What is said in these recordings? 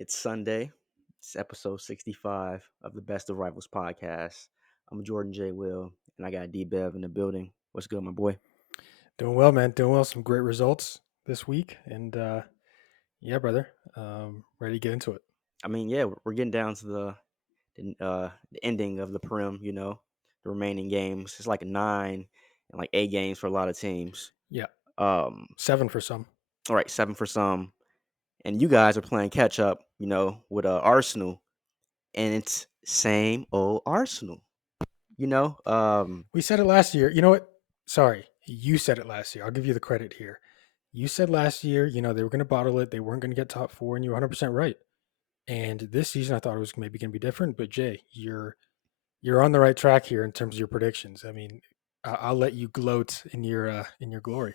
It's Sunday. It's episode 65 of the Best of Rivals podcast. I'm Jordan J. Will, and I got D Bev in the building. What's good, my boy? Doing well, man. Doing well. Some great results this week, and yeah, brother. Ready to get into it. I mean, yeah, we're getting down to the ending of the Prim. The remaining games. It's like 9 and like 8 games for a lot of teams. Yeah, Um, 7 for some. all right, 7 for some, and you guys are playing catch up. With Arsenal, and it's same old Arsenal. You know, um, We said it last year. You know what? Sorry, you said it last year. I'll give you the credit here. You said last year, they were going to bottle it. They weren't going to get top 4, and you were 100% right. And this season, I thought it was maybe going to be different. But Jay, you're on the right track here in terms of your predictions. I mean, I'll let you gloat in your glory.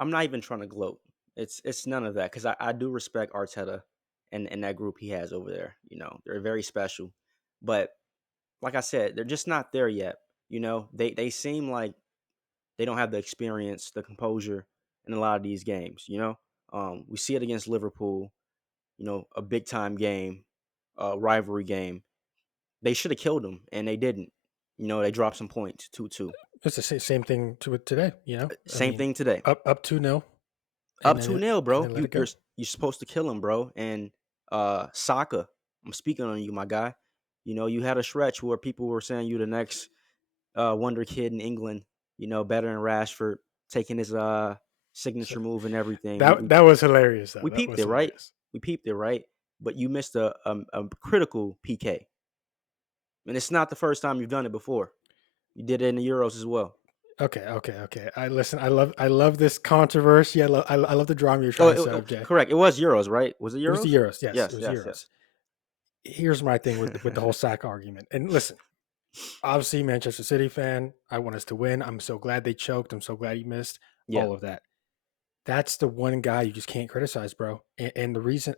I'm not even trying to gloat. It's none of that because I do respect Arteta and that group he has over there. They're very special, but like I said, they're just not there yet. They seem like they don't have the experience, the composure in a lot of these games. We see it against Liverpool. A big time game, rivalry game. They should have killed them, and they didn't. They dropped some points, 2-2. It's the same thing to it today. I Same mean, thing today. up 2-0. Up And then 2-0, and bro. then let You, it you're go. you're supposed to kill him, bro. And Saka, I'm speaking on you, my guy. You had a stretch where people were saying you the next wonder kid in England. Better than Rashford, taking his So signature move and everything. We we, that was hilarious, though. we That peeped was it, right? hilarious. We peeped it, right? But you missed a critical PK, and it's not the first time you've done it before. You did it in the Euros as well. Okay. I listen. I love this controversy. I love the drama you're Oh, trying to set up, Jay. correct. It was Euros, right? Was it It was Euros? the Euros. Yes, it Yes, was the yes, Euros. yes. Here's my thing with the whole sack argument. And listen, obviously, Manchester City fan. I want us to win. I'm so glad they choked. I'm so glad he missed. Yeah, All of that. That's the one guy you just can't criticize, bro. And the reason,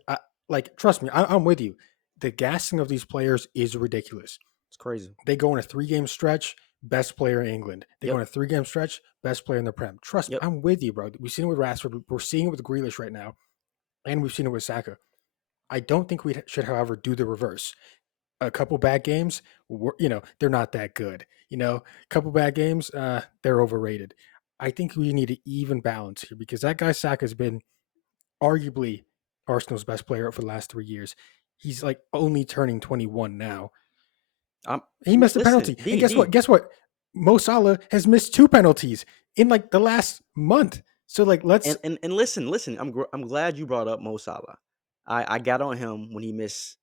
trust me, I'm with you. The gassing of these players is ridiculous. it's crazy. They go on a 3-game stretch, best player in England. They go Yep, on a 3-game stretch, best player in the Prem. Trust me, yep. I'm with you, bro. We've seen it with Rashford. We're seeing it with Grealish right now, and we've seen it with Saka. I don't think we should, however, do the reverse. A couple bad games, they're not that good. A couple bad games, they're overrated. I think we need an even balance here because that guy Saka has been arguably Arsenal's best player for the last 3 years. He's like only turning 21 now. I'm He missed a listen, penalty. And D guess what? D. Guess what? Mo Salah has missed 2 penalties in like the last month. So like let's And listen. I'm glad you brought up Mo Salah. I got on him when he missed,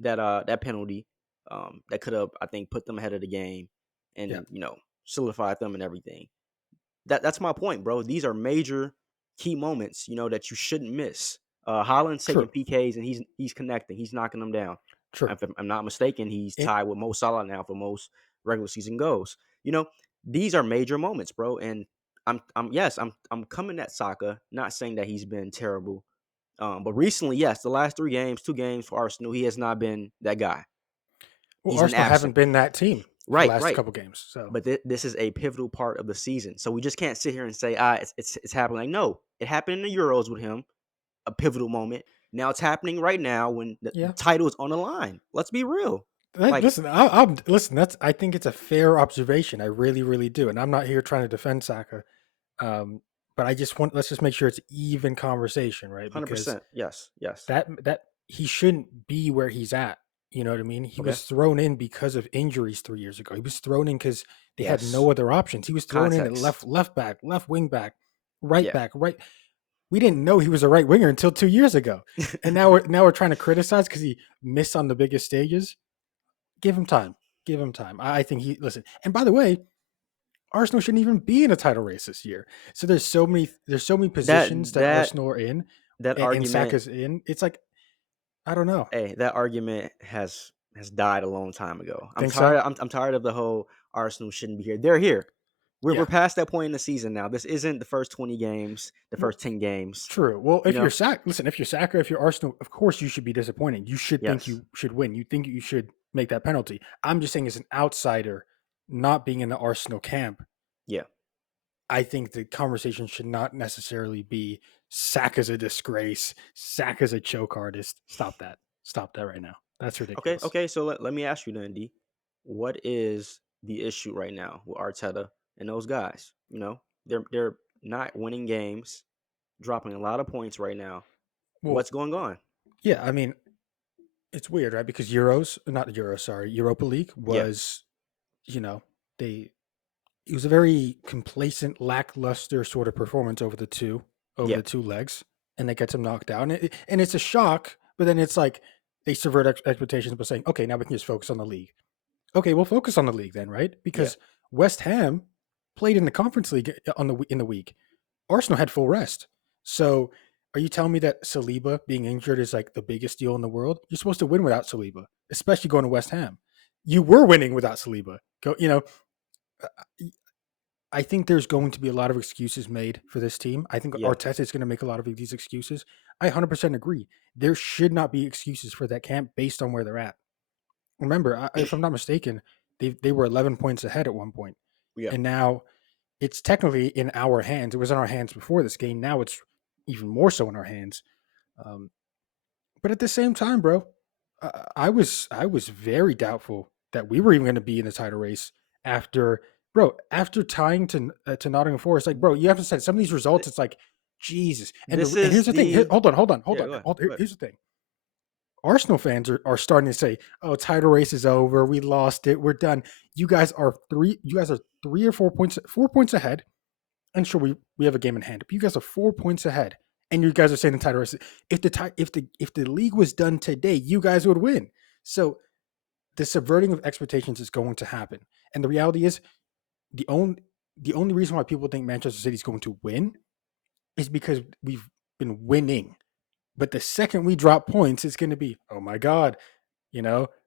that penalty, that could have, I think, put them ahead of the game, yeah, and solidified them and everything. That's my point, bro. These are major key moments, that you shouldn't miss. Haaland's taking true. PKs and he's connecting. He's knocking them down. True. If I'm not mistaken, he's It, tied with Mo Salah now for most regular season goals. These are major moments, bro. And I'm coming at Saka, not saying that he's been terrible. But recently, yes, the last 3 games, 2 games for Arsenal, he has not been that guy. well, He's been Arsenal haven't absent. been that team for the Right, last right. couple games. So But this is a pivotal part of the season, so we just can't sit here and say, it's happening. Like, no, it happened in the Euros with him, a pivotal moment. Now it's happening right now when the yeah. title is on the line. Let's be real. Like, Listen, I'll listen. I think it's a fair observation. I really, really do. And I'm not here trying to defend Saka. Um, but let's just make sure it's even conversation, right? Because 100%. Yes, yes. that he shouldn't be where he's at. You know what I mean? He Okay. was thrown in because of injuries 3 years ago. He was thrown in because they had Yes. no other options. He was thrown in at Context. left back, left wing back, right Yeah. back, right. We didn't know he was a right winger until 2 years ago, and now we're trying to criticize because he missed on the biggest stages. Give him time. Give him time. I think he listen. And by the way, Arsenal shouldn't even be in a title race this year. So there's so many positions that that that Arsenal are in, that and argument Saka's in. It's like I don't know. Hey, that argument has died a long time ago. I'm Think so? tired. I'm tired of the whole Arsenal shouldn't be here. They're here. We're Yeah. past that point in the season now. This isn't the first 20 games, the Well, first 10 games. true. Well, You if you're know. Saka, if you're Saka, if you're Arsenal, of course you should be disappointed. You should think Yes. you should win. You think you should make that penalty. I'm just saying, as an outsider, not being in the Arsenal camp, Yeah. I think the conversation should not necessarily be Saka's a disgrace. Saka's a choke artist. Stop that. Stop that right now. That's Okay, ridiculous. okay. So let me ask you then, D. What is the issue right now with Arteta and those guys? They're not winning games, dropping a lot of points right now. Well, What's going on? yeah, I mean, it's weird, right? Because Euros, not Euros, sorry, Europa League Yeah, was, you know, they it was a very complacent, lackluster sort of performance over yeah, the two legs, and that gets them knocked out. And it's a shock, but then it's like they subvert expectations by saying, okay, now we can just focus on the league. Okay, we'll focus on the league then, right? yeah. Because West Ham played in the Conference League in the week. Arsenal had full rest. So are you telling me that Saliba being injured is like the biggest deal in the world? You're supposed to win without Saliba, especially going to West Ham. You were winning without Saliba. I think there's going to be a lot of excuses made for this team. I think Yeah. Arteta is going to make a lot of these excuses. I 100% agree. There should not be excuses for that camp based on where they're at. Remember, if I'm not mistaken, they were 11 points ahead at one point, Yeah. and now it's technically in our hands. It was in our hands before this game. Now it's even more so in our hands. Um, but at the same time, bro, I was very doubtful that we were even going to be in the title race after, bro, after tying to Nottingham Forest. Like, bro, you have to say some of these results. Th- It's like Jesus. This And is here's the thing. the Hold on, hold on, hold Yeah, on. go ahead. Go ahead. Here's the thing. Arsenal fans are starting to say, "Oh, title race is over. We lost it. We're done." You guys are three. You guys are 4 points ahead. And sure, we have a game in hand, but you guys are 4 points ahead, and you guys are saying the title race. If the league was done today, you guys would win. So the subverting of expectations is going to happen, and the reality is the only the only reason why people think Manchester City is going to win is because we've been winning. But the second we drop points, it's going to be, oh my god,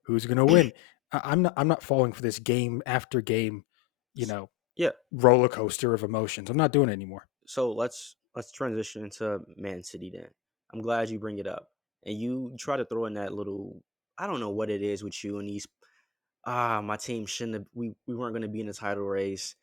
who's going to win? I'm not falling for this game after game, you know, Yeah. roller coaster of emotions. I'm not doing it anymore. So let's transition into Man City then. I'm glad you bring it up. And you try to throw in that little, I don't know what it is with you and these, my team shouldn't have, we weren't going to be in the title race.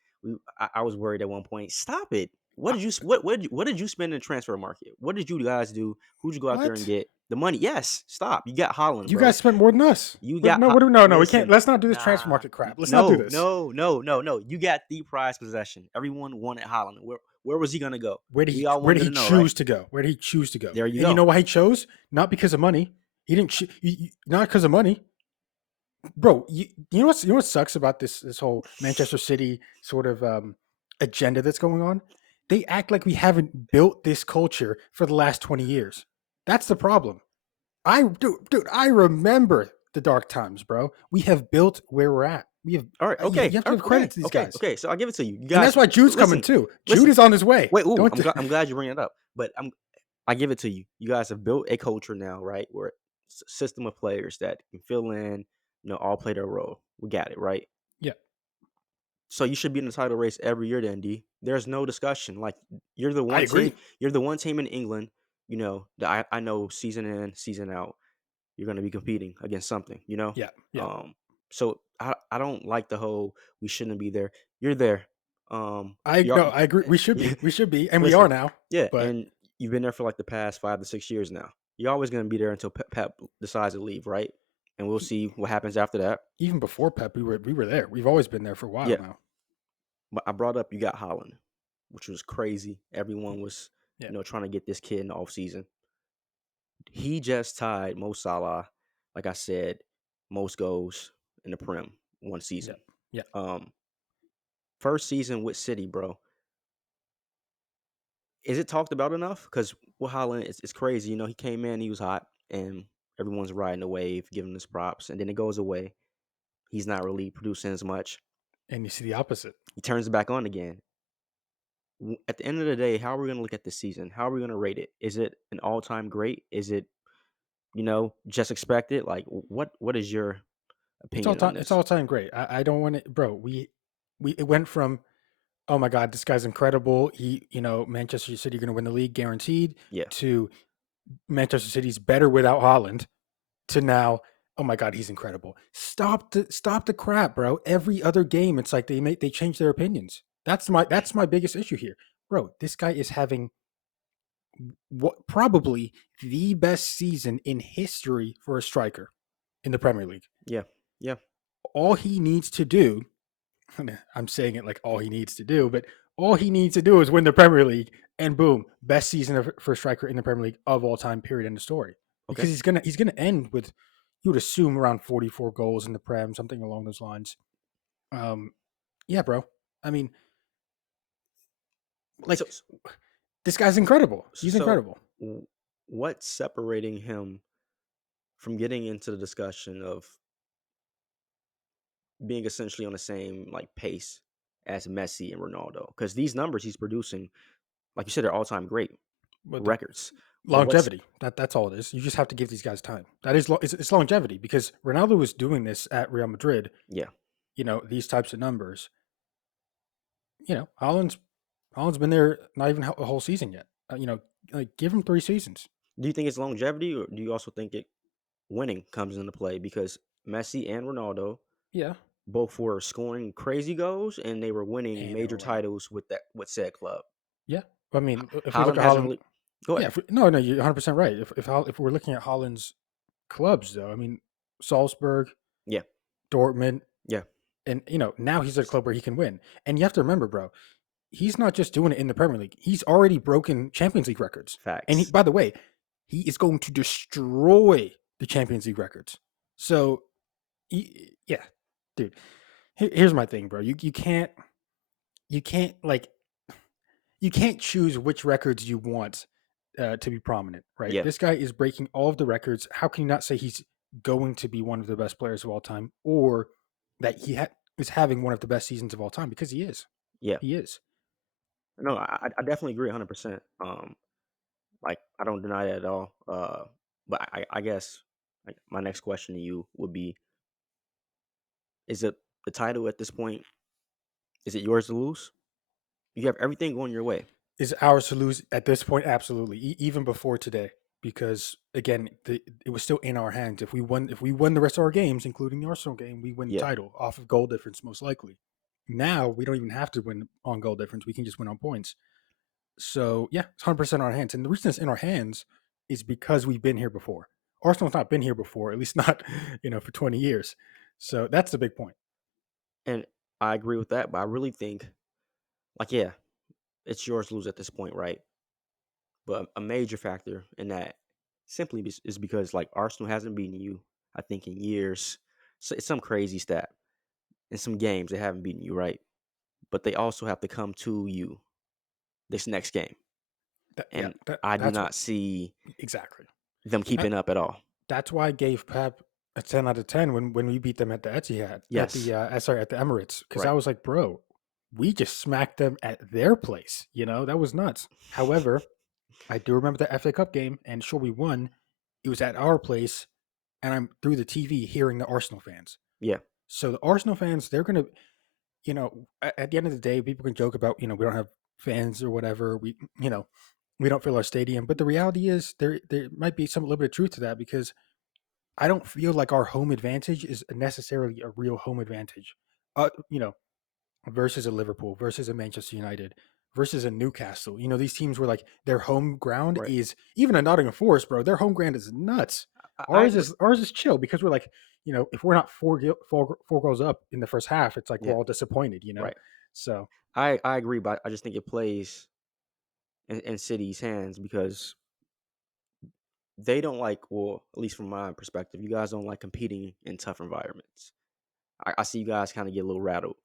I was worried at one point. Stop it. What I, did you what did you spend in the transfer market? What did you guys do? Who'd you go out there and what? get? The money. Yes. Stop. You got Holland, You bro. guys spent more than us. You What? got No, what do we? No, no, we can't. listen. Let's not do this transfer Nah. market crap. Let's not do No, this. no, no, no, no. You got the prize possession. Everyone wanted Holland. Where was he gonna go? Where did We he? all Where did wanted he to know, right? choose to go? Where did he choose to go? There you And you go. know why he chose? Not because of money. He didn't. Not because of money, bro. You know what sucks about this whole Manchester City sort of agenda that's going on? They act like we haven't built this culture for the last 20 years. That's the problem. Dude, I remember the dark times, bro. We have built where we're at. We have. All right, You okay, have to all right, give credit okay, to these okay, guys, okay. So I'll give it to you. You and guys, that's why Jude's coming listen, too. Jude listen. is on his way. Wait, ooh, Don't. I'm glad you bring it up. But I give it to you. You guys have built a culture now, right? Where system of players that can fill in, all play their role. We got it, right? Yeah, So you should be in the title race every year, then, D. There's no discussion. Like you're the I one team. agree. You're the one team in England. That I know season in, season out, you're going to be competing against something. Yeah, yeah. Um. So I don't like the whole we shouldn't be there. You're there. I You're no, I agree. We should be. We should be, and we are listen. now. Yeah, But and you've been there for like the past 5 to 6 years now. You're always going to be there until Pep decides to leave, right? And we'll e- see what happens after that. even before Pep, we were there. We've always been there for a while Yeah, now. but I brought up you got Holland, which was crazy. Everyone was, Yeah, trying to get this kid in the off season. He just tied Mo Salah, like I said, most goals in the Prem one yeah, season. yeah. Um, First season with City, bro. Is it talked about enough? Because with Holland, it's crazy. He came in, he was hot, and everyone's riding the wave, giving him his props, and then it goes away. He's not really producing as much. And you see the opposite. He turns it back on again. At the end of the day, how are we going to look at this season? How are we going to rate it? Is it an all-time great? Is it, just expected? Like, what is your It's all opinion time. on It's this? all time great. I don't want it, bro. We it went from, oh my god, this guy's incredible. Manchester City going to win the league guaranteed, Yeah. to Manchester City's better without Holland, to now, oh my god, he's incredible. Stop the crap, bro. Every other game, it's like they change their opinions. That's my biggest issue here, bro. This guy is having what probably the best season in history for a striker in the Premier League. Yeah. Yeah. All he needs to do, I'm saying it like all he needs to do, but all he needs to do is win the Premier League, and boom, best season for a striker in the Premier League of all time. Period. End of story. Okay. Because he's gonna end with, you would assume, around 44 goals in the Prem, something along those lines. Um, yeah, bro. I mean, So like, this guy's incredible. He's so incredible. what's separating him from getting into the discussion of being essentially on the same like pace as Messi and Ronaldo? Because these numbers he's producing, like you said, are all time great But the records. But what's longevity, that's all it is. You just have to give these guys time. That is it's longevity, because Ronaldo was doing this at Real Madrid. yeah. These types of numbers. Holland's been there not even a whole season yet. Like, give him 3 seasons. Do you think it's longevity, or do you also think it winning comes into play? Because Messi and Ronaldo Yeah, both were scoring crazy goals and they were winning and they major were winning. titles with said club. Yeah, I mean, if we look Holland at hasn't Holland, really. Go yeah, ahead. no, you're 100% right. If we're looking at Holland's clubs, though, I mean, Salzburg, Yeah. Dortmund, Yeah. and now he's at a club where he can win. And you have to remember, bro, he's not just doing it in the Premier League. He's already broken Champions League records. And Facts. by the way, he is going to destroy the Champions League records. So, yeah, dude. Here's my thing, bro. You can't like you can't choose which records you want to be prominent, right? Yeah. This guy is breaking all of the records. How can you not say he's going to be one of the best players of all time, or that is having one of the best seasons of all time? Because he is. Yeah. He is. No, I definitely agree 100%. Like I don't deny that at all. But I guess like my next question to you would be: is it the title at this point? Is it yours to lose? You have everything going your way. Is ours to lose at this point? Absolutely. Even before today, because again, it was still in our hands. If we won the rest of our games, including the Arsenal game, we win the Yeah. title off of goal difference, most likely. Now we don't even have to win on goal difference. We can just win on points. So yeah, it's 100% in our hands. And the reason it's in our hands is because we've been here before. Arsenal's not been here before, at least not for 20 years. So that's the big point. And I agree with that, but I really think like yeah, it's yours to lose at this point, right? But a major factor in that is because like Arsenal hasn't beaten you, I think, in years. So it's some crazy stat. In some games they haven't beaten you, right? But they also have to come to you this next game. Yeah, And I do that's not see exactly. them keeping up at all. That's why I gave Pep a 10 out of 10 when we beat them at the Etihad, Yes. at the Emirates, because I Right. was like, bro, we just smacked them at their place. That was nuts. However, I do remember the FA Cup game, and sure, we won. It was at our place, and I'm through the TV hearing the Arsenal fans. Yeah. So the Arsenal fans, they're gonna, at the end of the day, people can joke about, we don't have fans or whatever. We don't fill our stadium, but the reality is there might be some little bit of truth to that, because I don't feel like our home advantage is necessarily a real home advantage. Uh, you know, versus a Liverpool, versus a Manchester United, versus a Newcastle. These teams were like their home ground Right. is, even a Nottingham Forest, bro. Their home ground is nuts. I Ours agree. is ours is chill, because we're like, if we're not four goals up in the first half, it's like we're Yeah. all disappointed. Right. So I agree, but I just think it plays in City's hands because they don't like, well, at least from my perspective, you guys don't like competing in tough environments. I see you guys kind of get a little rattled,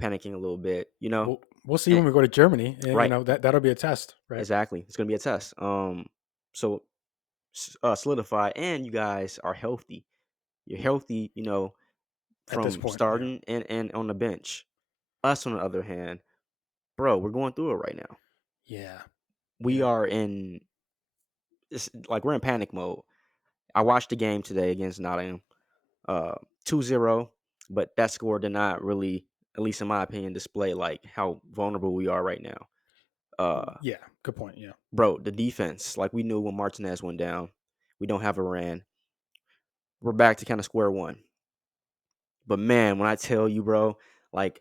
panicking a little bit, we'll see And, when we go to Germany. right. That'll be a test, right? Exactly. It's gonna be a test. So solidify, and you guys are healthy. You're healthy, At this from point, yeah, starting and on the bench. Us, on the other hand, bro, we're going through it right now. yeah, We yeah. are in, it's like we're in panic mode. I watched the game today against Nottingham, uh, 2-0, but that score did not really, at least in my opinion, display like how vulnerable we are right now. Yeah, good point. Yeah. Bro, the defense, like we knew when Martinez went down, we don't have a ran. We're back to kind of square one. But man, when I tell you, bro, like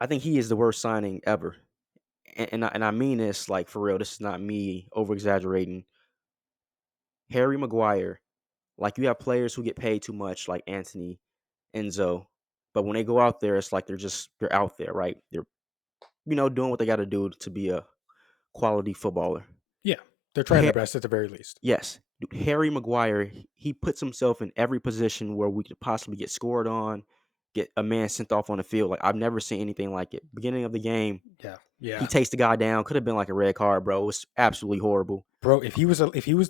I think he is the worst signing ever. and I mean this like for real. This is not me over exaggerating. Harry Maguire, like you have players who get paid too much, like Anthony, Enzo, but when they go out there, it's like they're out there, right? They're doing what they got to do to be a quality footballer. Yeah, they're trying their best at the very least. Yes. Harry Maguire, he puts himself in every position where we could possibly get scored on, get a man sent off on the field. Like I've never seen anything like it. Beginning of the game, Yeah, he yeah, takes the guy down. Could have been like a red card, bro. It was absolutely horrible. bro. If he was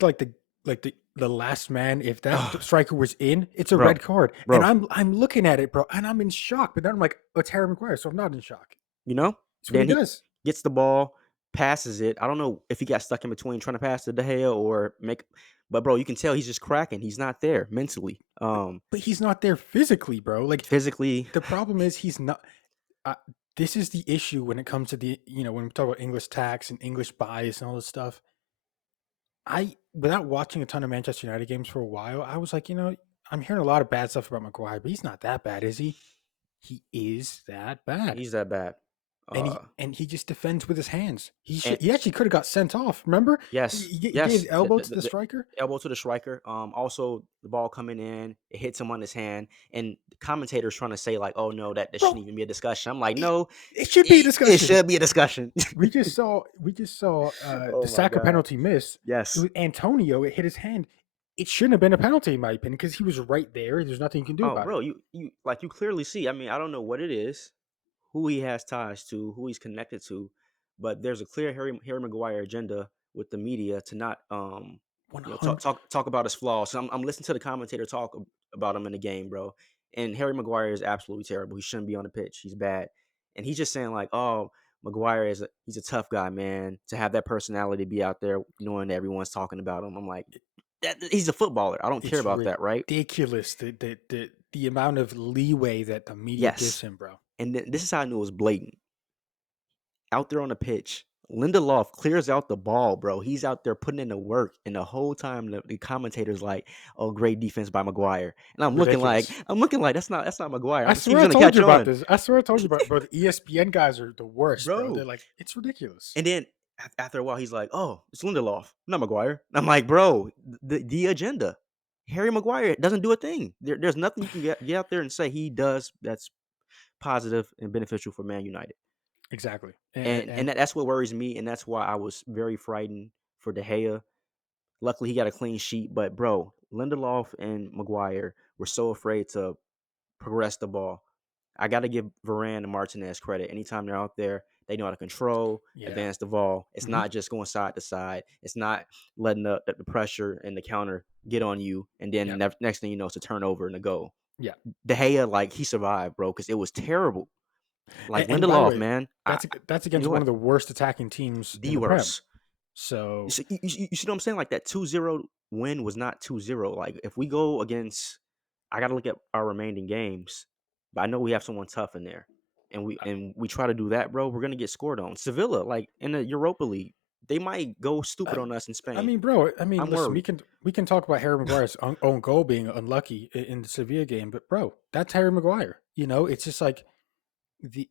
like the last man, if that Ugh, striker was in, it's a bro, red card. And bro, I'm looking at it, bro, and I'm in shock. But then I'm like, oh, it's Harry Maguire, so I'm not in shock. you know? It's what he Then he does. gets the ball, passes it. I don't know if he got stuck in between trying to pass to De Gea or make, but bro, you can tell he's just cracking. He's not there mentally. But he's not there physically, bro. Like Physically, the problem is he's not. Uh, this is the issue when it comes to the when we talk about English tax and English bias and all this stuff. I without watching a ton of Manchester United games for a while, I was like, I'm hearing a lot of bad stuff about Maguire, but he's not that bad, is he? He is that bad. he's that bad. And Uh, he just defends with his hands. and He actually could have got sent off. Remember, yes, he gave yes, the elbow to the striker. the elbow to the striker. Also, the ball coming in, it hits him on his hand, and the commentators trying to say like, "Oh no, that Bro, shouldn't even be a discussion." I'm like, it, no, it should be a it discussion. should be a discussion. We just saw the Oh my Saka god. penalty miss. It Yes. was Antonio. It hit his hand. It shouldn't have been a penalty in my opinion because he was right there. There's nothing you can do Oh, about it. bro, you clearly see. I mean, I don't know what it is, who he has ties to, who he's connected to, but there's a clear Harry Maguire agenda with the media to not One talk hundred. talk about his flaws. So I'm listening to the commentator talk about him in the game, bro. And Harry Maguire is absolutely terrible. He shouldn't be on the pitch. He's bad. And he's just saying like, "Oh, Maguire he's a tough guy, man. To have that personality be out there knowing that everyone's talking about him." I'm like, he's a footballer. I don't care It's about that, right? ridiculous the amount of leeway that the media gives Yes. him, bro. And then this is how I knew it was blatant. Out there on the pitch, Lindelof clears out the ball, bro. He's out there putting in the work, and the whole time the commentators like, "Oh, great defense by Maguire," and Ridiculous. I'm looking like that's not Maguire. I I'm see if swear he's I gonna told catch you about on, this. I swear I told you about, bro. The ESPN guys are the worst, bro. They're bro. like, it's ridiculous. And then after a while, he's like, "Oh, it's Lindelof, not Maguire." And I'm like, "Bro, the agenda." Harry Maguire doesn't do a thing. There's nothing you can get out there and say he does that's positive and beneficial for Man United. Exactly. And that's what worries me, and that's why I was very frightened for De Gea. Luckily, he got a clean sheet, but bro, Lindelof and Maguire were so afraid to progress the ball. I got to give Varane and Martinez credit. Anytime they're out there, they know how to control, Yeah. advance the ball. It's Hmm. not just going side to side. It's not letting the pressure and the counter get on you, and then Yeah. next thing you know, it's a turnover and a goal. Yeah. De Gea, like he survived, bro, because it was terrible. Like And by the Lindelof, way, man, that's you know against one what? of the worst attacking teams in The the Prem. worst. So You see what I'm saying? Like that 2-0 win was not 2-0. Like if we go against, I got to look at our remaining games, but I know we have someone tough in there, uh, and we try to do that, bro. We're gonna get scored on. Sevilla, like in the Europa League, they might go stupid I, on us in I Spain. mean, bro. I mean, I'm listen. worried. We can talk about Harry Maguire's own goal being unlucky in the Sevilla game, but bro, that's Harry Maguire. It's just like the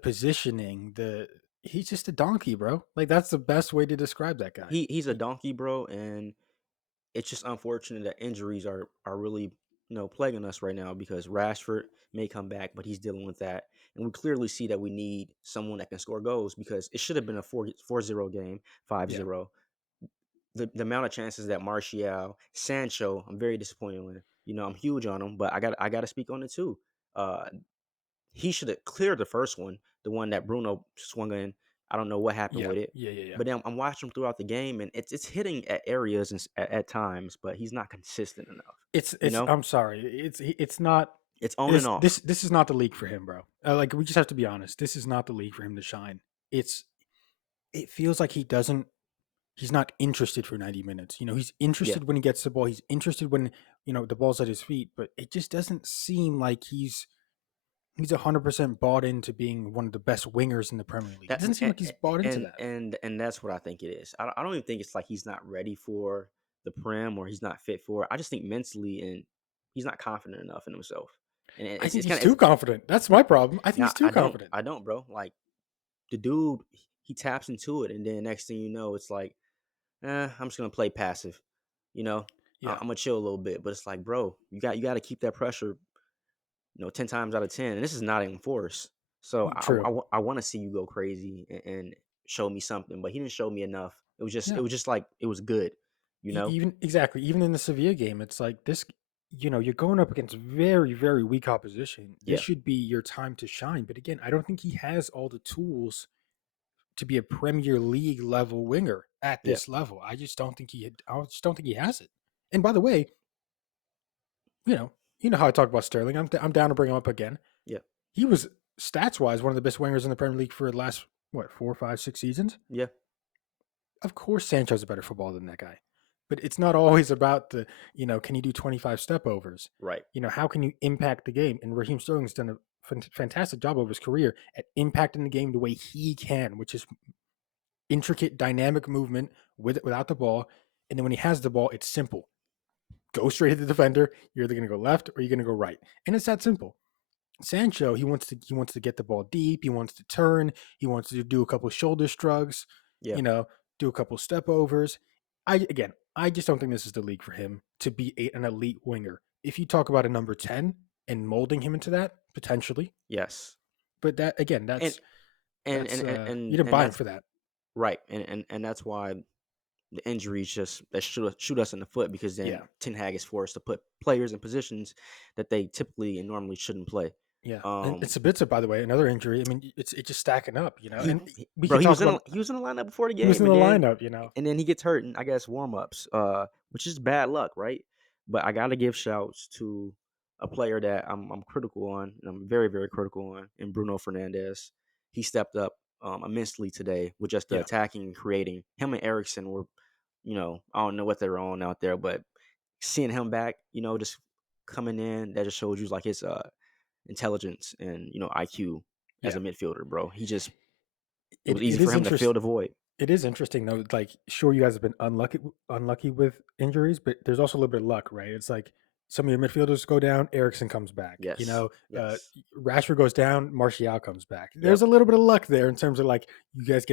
positioning. He's just a donkey, bro. Like that's the best way to describe that guy. He's a donkey, bro, and it's just unfortunate that injuries are really plaguing us right now because Rashford may come back, but he's dealing with that, and we clearly see that we need someone that can score goals because it should have been a 4-0 game, five Yeah, zero. The amount of chances that Martial, Sancho, I'm very disappointed in. I'm huge on him, but I got to speak on it too. Uh, he should have cleared the first one, the one that Bruno swung in. I don't know what happened yeah, with it, yeah. but then I'm watching him throughout the game, and it's hitting at areas and at times, but he's not consistent enough. You It's. know, I'm sorry. It's not. it's on and off. This is not the league for him, bro. Like we just have to be honest. This is not the league for him to shine. It's. It feels like he doesn't. He's not interested for 90 minutes. He's Yeah, interested when he gets the ball. He's interested when the ball's at his feet. But it just doesn't seem like he's 100% bought into being one of the best wingers in the Premier League. It that doesn't seem like he's bought into and that. and that's what I think it is. I don't even think it's like he's not ready for the Prem or he's not fit for it. I just think mentally and he's not confident enough in himself. And I think it's he's kind of too confident. That's my problem. I think now he's too confident. I don't, bro. Like the dude. he taps into it, and then next thing you know, it's like, I'm just gonna play passive. You know, Yeah, I'm gonna chill a little bit, but it's like, bro, you got to keep that pressure. 10 times out of 10, and this is not enforced. So true. I want to see you go crazy and show me something, but he didn't show me enough. It Yeah, was just like it was good, you know. even exactly. Even in the Sevilla game, it's like this. You're going up against very, very weak opposition. This Yeah, should be your time to shine. But again, I don't think he has all the tools to be a Premier League level winger at yeah, this level. I just don't think I just don't think he has it. And by the way, you know, you know how I talk about Sterling. I'm down to bring him up again. yeah, He was stats wise one of the best wingers in the Premier League for the last what 4, 5, 6 seasons. yeah. Of course, Sancho's a better footballer than that guy, but it's not always about the can you do 25 step overs? Right. How can you impact the game? And Raheem Sterling's done a fantastic job over his career at impacting the game the way he can, which is intricate, dynamic movement without the ball. And then when he has the ball, it's simple. Go straight at the defender. You're either going to go left or you're going to go right, and it's that simple. Sancho, he wants to get the ball deep. He wants to turn. He wants to do a couple of shoulder shrugs. Yeah. You know, do a couple of step overs. I just don't think this is the league for him to be an elite winger. If you talk about a number 10 and molding him into that potentially, Yes. but that again, And you didn't and buy him that's for that. right. And that's why the injuries just that shoot us in the foot, because then Yeah, Ten Hag is forced to put players in positions that they typically and normally shouldn't play. yeah, and Um, it's Sabitzer, by the way, another injury. I mean, it's just stacking up, and we bro, can talk about he was in the lineup before the he was game, in the lineup. and then he gets hurt in, I guess, warm ups, which is bad luck, right? But I gotta give shouts to a player that I'm critical on, and I'm very very critical on, in Bruno Fernandez. He stepped up immensely today with just the Yeah, attacking and creating. Him and Erickson were, I don't know what they're on out there, but seeing him back, just coming in, that just shows you like his intelligence and IQ as yeah. a midfielder, bro. It was It easy it for is him to fill interesting. the void. It is interesting though. Like, sure, you guys have been unlucky with injuries, but there's also a little bit of luck, right? It's like some of your midfielders go down, Erickson comes back. Yes. Yes. Rashford goes down, Martial comes back. There's Yep. a little bit of luck there in terms of like you guys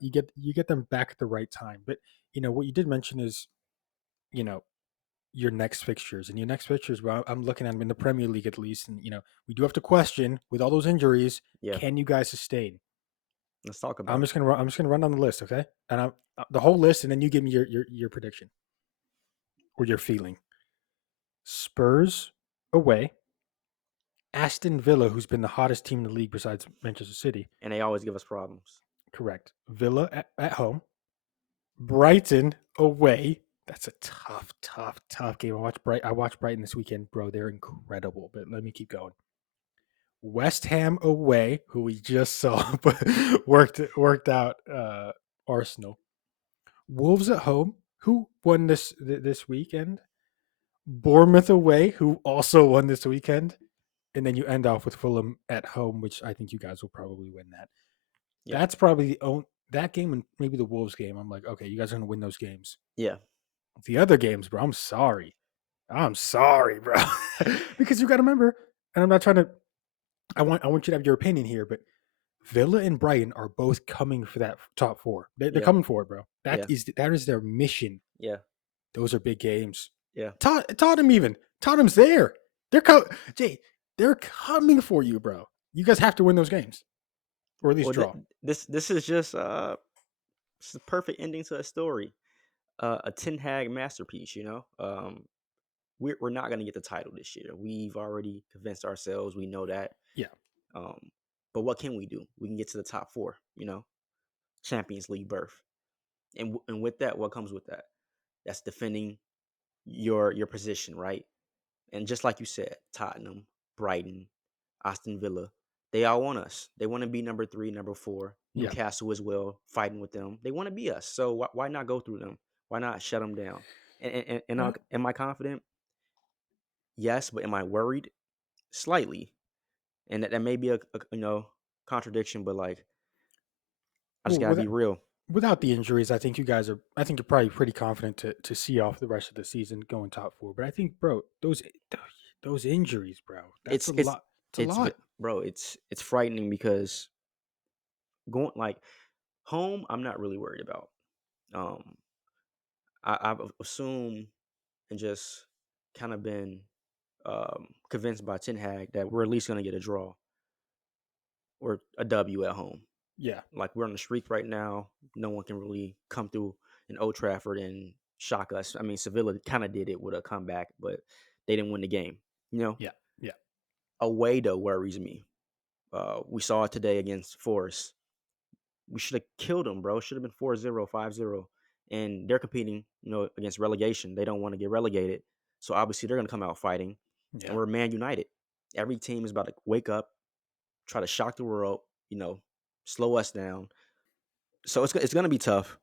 you get them back at the right time. But what you did mention is you know your next fixtures and your next fixtures. Well, I'm looking at them in the Premier League at least, and we do have to question with all those injuries, Yeah. can you guys sustain? Let's talk about it. I'm just gonna run down the list, okay? And the whole list, and then you give me your prediction or your feeling. Spurs away, Aston Villa, who's been the hottest team in the league besides Manchester City. And they always give us problems. Correct. Villa at home, Brighton away. That's a tough, tough, tough game. I watched Brighton this weekend, bro. They're incredible. But let me keep going. West Ham away, who we just saw, but worked out Arsenal. Wolves at home, who won this weekend. Bournemouth away, who also won this weekend, and then you end off with Fulham at home, which I think you guys will probably win that. Yeah. That's probably the only that game and maybe the Wolves game. I'm like, okay, you guys are gonna win those games. Yeah. The other games, bro, I'm sorry, bro, because you got to remember, and I'm not trying to. I want you to have your opinion here, but Villa and Brighton are both coming for that top four. They're Yeah. coming for it, bro. Yeah. That is their mission. Yeah. Those are big games. Yeah. Tottenham's there. Jay, they're coming for you, bro. You guys have to win those games, or at least Well, draw. this is just it's the perfect ending to a story. A Ten Hag masterpiece. We're not gonna get the title this year. We've already convinced ourselves. We know that. Yeah, Um, but what can we do? We can get to the top four. Champions League berth. And with that, what comes with that? That's defending your position, right? And just like you said, Tottenham, Brighton, Aston Villa, they all want us. They want to be number 3, number 4. yeah. Newcastle as well, fighting with them. They want to be us. So why not go through them? Why not shut them down? Uh, Am I confident? Yes, but am I worried? Slightly. And that may be a contradiction, but like I just well, gotta be real. without the injuries, I think you guys are. I think you're probably pretty confident to see off the rest of the season going top four. But I think, bro, those injuries, bro, that's It's a it's lot. It's a lot. bro. It's frightening because going like Home, I'm not really worried about. Um, I've assumed and just kind of been convinced by Ten Hag that we're at least going to get a draw or a W at home. Yeah, Like we're on the streak right now. No one can really come through in Old Trafford and shock us. I mean, Sevilla kind of did it with a comeback, but they didn't win the game. You know, yeah, yeah. away though worries me. We saw it today against Forest. We should have killed them, bro. Should have been 4-0, 5-0. And they're competing, against relegation. They don't want to get relegated. So obviously they're going to come out fighting. And Yeah. we're Man United. Every team is about to wake up, try to shock the world, you know, slow us down. So it's going to be tough.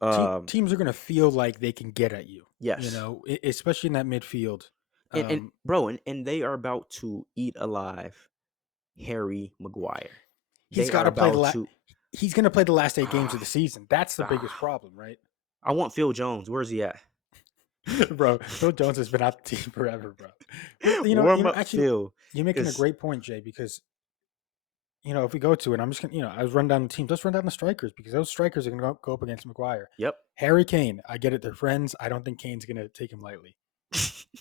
Um, Teams are going to feel like they can get at you, yes. especially in that midfield. And Um, bro, and they are about to eat alive Harry Maguire. he's They got are to play about to he's going to play the last 8 games of the season. That's the biggest ah, problem, right? I want Phil Jones. Where's he at? Bro, Phil Jones has been out the team forever, bro. But Warm up actually, Phil. you're making a Cause great point, Jay, because if we go to it, I'm just gonna, I was run down the teams. Let's run down the strikers because those strikers are gonna go up against McGuire. yep. Harry Kane, I get it, they're friends. I don't think Kane's gonna take him lightly.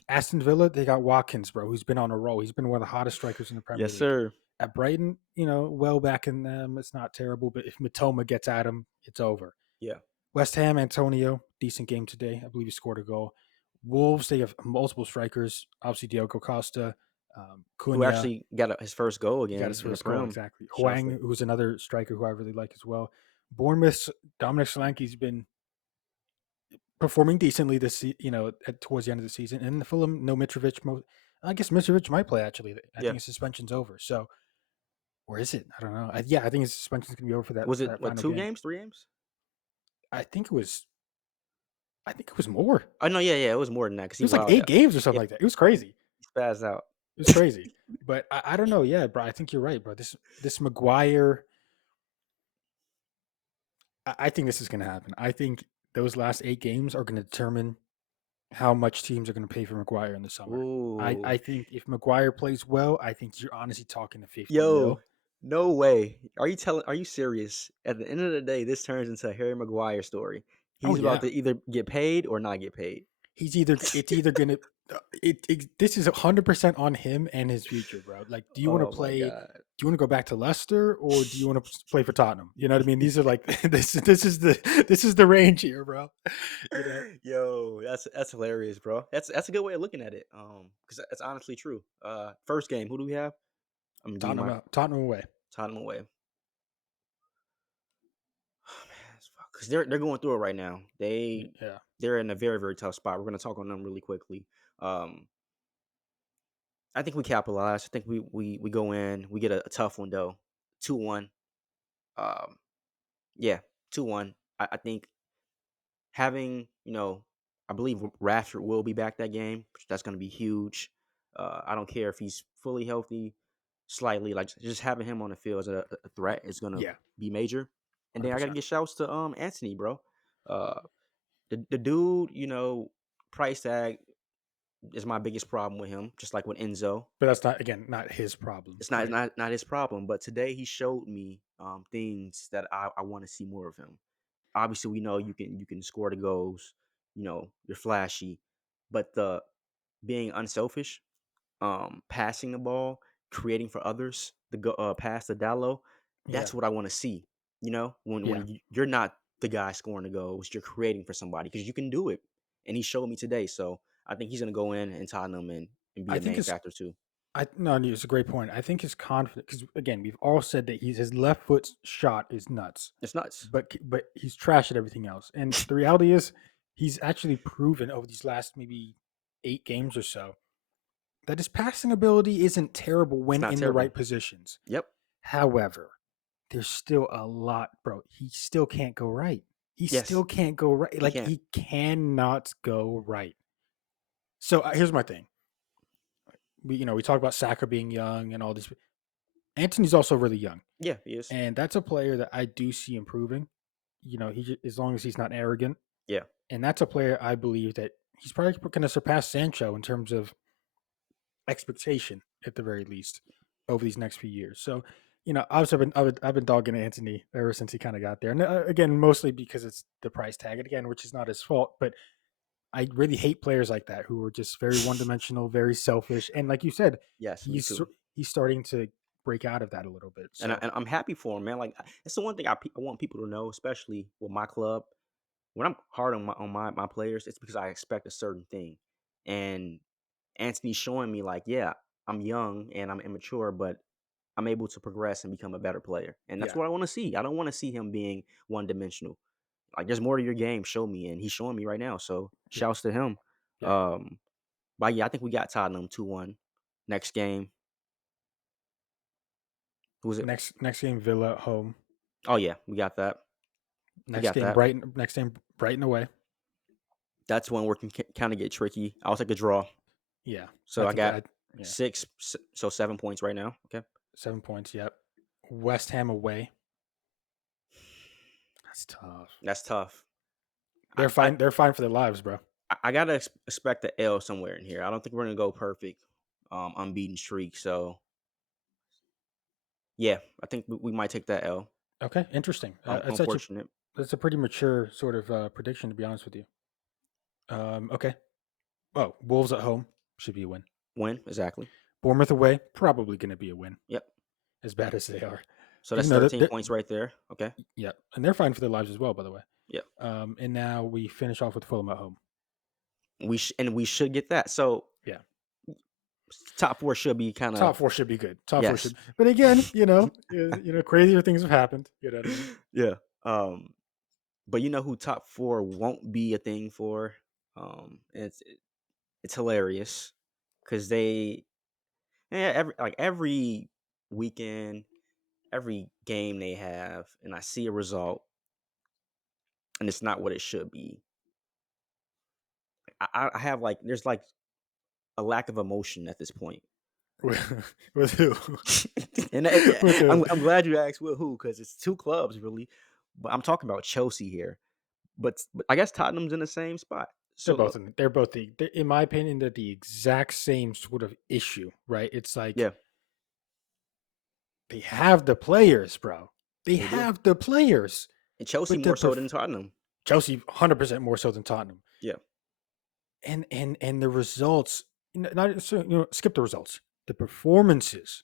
Aston Villa, they got Watkins, bro, who's been on a roll. He's been one of the hottest strikers in the Premier Yes, League. sir. At Brighton, well back in them, it's not terrible, but if Matoma gets at him, it's over. Yeah. West Ham, Antonio, decent game today. I believe he scored a goal. Wolves, they have multiple strikers. Obviously, Diogo Costa, Who Cunha, actually got his first goal he got again his in the first goal, Prem. exactly. Shouts to Huang, who's another striker who I really like as well. Bournemouth's Dominic Solanke's been performing decently towards the end of the season. And the Fulham, no Mitrovic. I guess Mitrovic might play, actually. I yeah. think his suspension's over. So, where is it? I don't know. Yeah, I think his suspension's going to be over for that, Was for it that what, final 2 game. games, 3 games? I think it was, I think it was more. It Oh no, yeah, yeah, it was more than that because he was like wilded eight out. games or something Yeah, like that. It was crazy. he spazzed out. It was crazy. But I don't know. Yeah, bro. I think you're right, bro. This Maguire, I think this is going to happen. I think those last 8 games are going to determine how much teams are going to pay for Maguire in the summer. I Ooh. think if Maguire plays well, I think you're honestly talking to 50 Yo, mil. no way. Are you serious? At the end of the day, this turns into a Harry Maguire story. Oh He's about yeah, to either get paid or not get paid. it's either gonna this is 100% on him and his future, bro. Like, do you want to Oh my play? god. Do you want to go back to Leicester or do you want to play for Tottenham? You know what I mean? These are like this is the range here, bro. You know, Yo, that's hilarious, bro. That's a good way of looking at it. Because that's honestly true. First game, who do we have? I'm gonna give you Tottenham my Tottenham away. Tottenham away. Oh, man, because they're going through it right now. Yeah, They're in a very very tough spot. We're gonna talk on them really quickly. Um, I think we capitalize. I think we go in. We get a tough one though. 2-1. Um, yeah, 2-1. I think having I believe Rashford will be back that game. That's gonna be huge. I don't care if he's fully healthy, slightly like just having him on the field as a threat is gonna yeah, be major. And then I gotta 100%. get shouts to Anthony, bro. Uh, the dude, price tag is my biggest problem with him. Just like with Enzo, But that's not his problem, it's not right? not not his problem. But today he showed me things that I want to see more of him. Obviously, we know you can score the goals. You're flashy, but the being unselfish, passing the ball, creating for others, the pass to Dallo, Yeah, that's what I want to see. When yeah. you're not the guy scoring the goals, you're creating for somebody because you can do it, and he showed me today. So I think he's gonna go in and Tottenham and be I a think main his factor too. I no, it's a great point. I think his confidence, because again, we've all said that his left foot shot is nuts, It's nuts. but he's trash at everything else. And the reality is, he's actually proven over these last maybe 8 games or so that his passing ability isn't terrible It's when not in the terrible. right positions. Yep. However, there's still a lot, bro. He still can't go right. He Yes. still can't go right. He Like, can't. he cannot go right. So here's my thing. We talk about Saka being young and all this. Anthony's also really young. Yeah, he is. And that's a player that I do see improving. As long as he's not arrogant. Yeah. And that's a player I believe that he's probably going to surpass Sancho in terms of expectation at the very least over these next few years. So Obviously, I've been dogging Anthony ever since he kind of got there, and again, mostly because it's the price tag, and again, which is not his fault. But I really hate players like that who are just very one dimensional, very selfish, and like you said, Yes, me he's too. he's starting to break out of that a little bit. And, So I'm happy for him, man. Like it's the one thing I want people to know, especially with my club. When I'm hard on my players, it's because I expect a certain thing. And Anthony's showing me like, yeah, I'm young and I'm immature, but I'm able to progress and become a better player. And that's yeah, what I want to see. I don't want to see him being one dimensional. Like there's more to your game. Show me, and he's showing me right now. So yeah, shouts to him. yeah. Um, but yeah, I think we got Tottenham 2-1. Next game, who's it? Next game, Villa at home. Oh yeah, we got that. We Next got game, that. Brighton. Next game, Brighton away. That's one where it can kind of get tricky. I'll take a draw. Yeah, So I got yeah, 7 points right now. Okay, 7 points. Yep. West Ham away. That's tough. that's tough. I They're I, fine. They're fine for their lives, bro. I gotta expect the L somewhere in here. I don't think we're gonna go perfect, unbeaten streak. So yeah, I think we might take that L. Okay, interesting. Unfortunate That's a pretty mature sort of prediction, to be honest with you. Okay. Oh, Wolves at home should be a win. win exactly. Bournemouth away, probably going to be a win, Yep. as bad as they are. So Even that's though 13 points right there. Okay. yeah, and they're fine for their lives as well, by the way. Yep. And now we finish off with Fulham at home. We should get that. So Yeah, top four should be kind of top four should be good. Top four yes. should, but again, crazier things have happened. You know what I mean? Yeah. But you know who top four won't be a thing for? It's hilarious because every weekend, every game they have, and I see a result, and it's not what it should be. I have like there's like a lack of emotion at this point. With who? And With who? I'm glad you asked with who because it's two clubs really, but I'm talking about Chelsea here. But I guess Tottenham's in the same spot. They're So both in. They're both in my opinion, they're the exact same sort of issue, right? It's like yeah, they have the players, bro. They they do. have the players, And Chelsea but more so than Tottenham. Chelsea 100% more so than Tottenham, Yeah, and the results. Not so, skip the results. The performances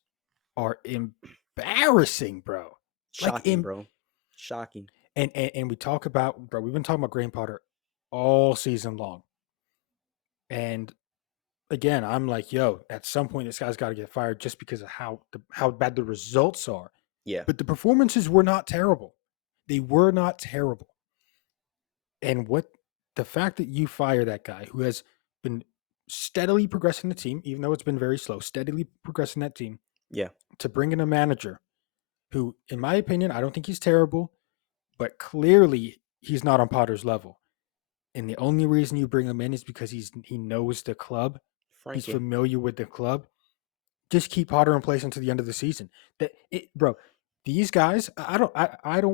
are embarrassing, bro. Like shocking, bro. Shocking. and we talk about, bro. We've been talking about Graham Potter all season long, and again, I'm like, yo, at some point this guy's got to get fired just because of how bad the results are. Yeah, But the performances were not terrible. They were not terrible. And what the fact that you fire that guy who has been steadily progressing the team, even though it's been very slow, steadily progressing that team, yeah. to bring in a manager who, in my opinion, I don't think he's terrible, but clearly he's not on Potter's level. And the only reason you bring him in is because he knows the club, he's Frankie. familiar with the club. Just keep Potter in place until the end of the season. Bro, these guys, I don't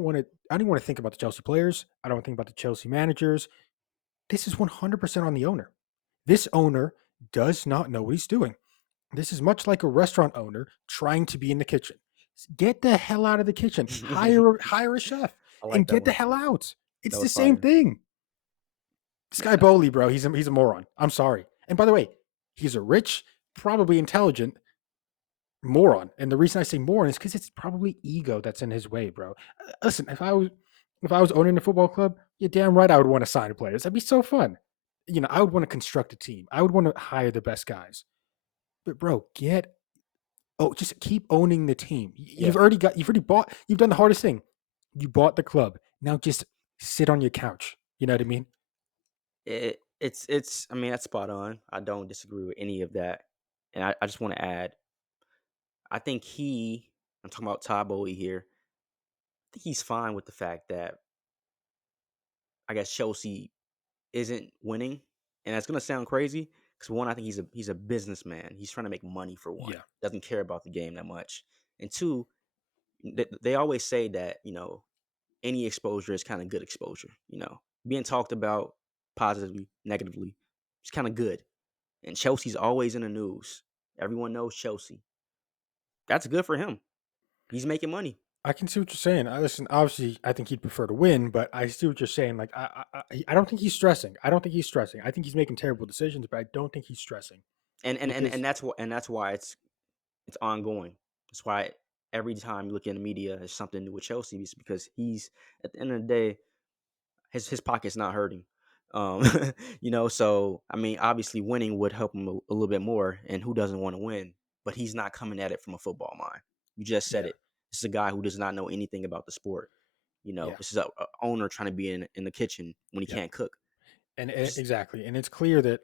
want to. I don't want to think about the Chelsea players. I don't think about the Chelsea managers. This is 100% on the owner. This owner does not know what he's doing. This is much like a restaurant owner trying to be in the kitchen. Get the hell out of the kitchen. Hire a chef I like and that get the one. hell out. It's That the was same fire. thing. This Yeah, guy Bowley, bro, he's a moron. I'm sorry. And by the way, he's a rich, probably intelligent moron. And the reason I say moron is because it's probably ego that's in his way, bro. Listen, if I was owning a football club, you're damn right I would want to sign players. That'd be so fun. I would want to construct a team. I would want to hire the best guys. But bro, just keep owning the team. yeah. You've already bought. You've done the hardest thing. You bought the club. Now just sit on your couch. You know what I mean? It's. I mean, that's spot on. I don't disagree with any of that. And I just want to add. I think I'm talking about Todd Bowie here. I think he's fine with the fact that I guess Chelsea isn't winning, and that's gonna sound crazy because one, I think he's a businessman. He's trying to make money for one. Yeah. Doesn't care about the game that much, and two, they always say that any exposure is kind of good exposure. Being talked about positively, negatively, it's kind of good. And Chelsea's always in the news. Everyone knows Chelsea. That's good for him. He's making money. I can see what you're saying. I listen. Obviously, I think he'd prefer to win, but I see what you're saying. Like, I don't think he's stressing. I don't think he's stressing. I think he's making terrible decisions, but I don't think he's stressing And because that's why it's ongoing. That's why every time you look in the media, there's something new with Chelsea because he's at the end of the day, his pocket's not hurting. Um, so I mean, obviously, winning would help him a little bit more, and who doesn't want to win? But he's not coming at it from a football mind. You just said yeah, it. This is a guy who does not know anything about the sport. yeah, This is a owner trying to be in the kitchen when he yeah, can't cook. and Just exactly, and it's clear that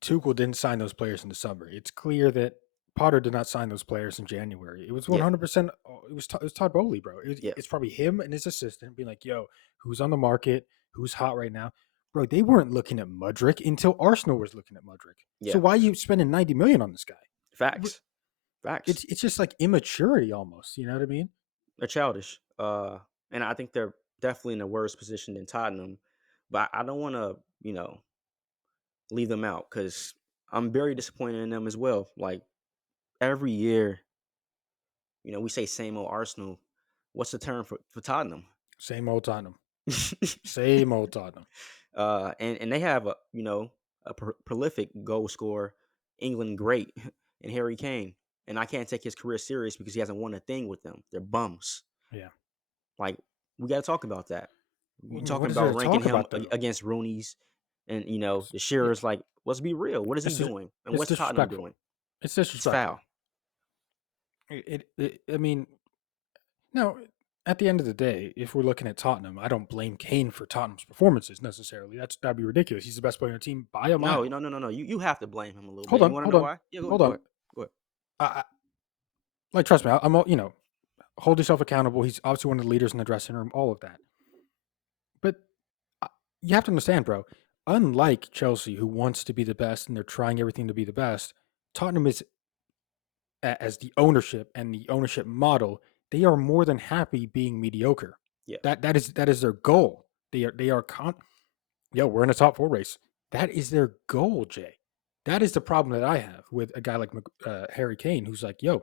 Tuchel didn't sign those players in the summer. It's clear that Potter did not sign those players in January. It was yeah, 100%. It was Todd Bowley, bro. yeah, It's probably him and his assistant being like, "Yo, who's on the market? Who's hot right now?" Bro, they weren't looking at Mudrick until Arsenal was looking at Mudrick. So yeah. why are you spending 90 million on this guy? Facts, facts. It's just like immaturity almost. You know what I mean? They're childish. And I think they're definitely in a worse position than Tottenham. But I don't want to, leave them out because I'm very disappointed in them as well. Like every year, we say same old Arsenal. What's the term for Tottenham? Same old Tottenham. Same old Tottenham. And they have a prolific goal scorer, England great, and Harry Kane. And I can't take his career serious because he hasn't won a thing with them. They're bums. Yeah. Like we got to talk about that. You What talking is there about to ranking talk him about though? against Rooney's and the Yeah, Shearers? Like, let's be real. What is he it's doing, and it's what's Tottenham disrespectful. doing? It's It's disrespectful. foul. I mean, now, at the end of the day, if we're looking at Tottenham, I don't blame Kane for Tottenham's performances necessarily. That'd be ridiculous. He's the best player on the team by a No, mile. no, no, no, no. You have to blame him a little Hold bit. You on, want to hold know on, why? Yeah, go hold ahead. Go on. ahead. Go ahead. I like trust me. I'm hold yourself accountable. He's obviously one of the leaders in the dressing room. All of that, but uh, you have to understand, bro. Unlike Chelsea, who wants to be the best and they're trying everything to be the best, Tottenham is as the ownership and the ownership model. They are more than happy being mediocre. Yeah, That is their goal. Yo, we're in a top four race. That is their goal, Jay. That is the problem that I have with a guy like Harry Kane, who's like, yo,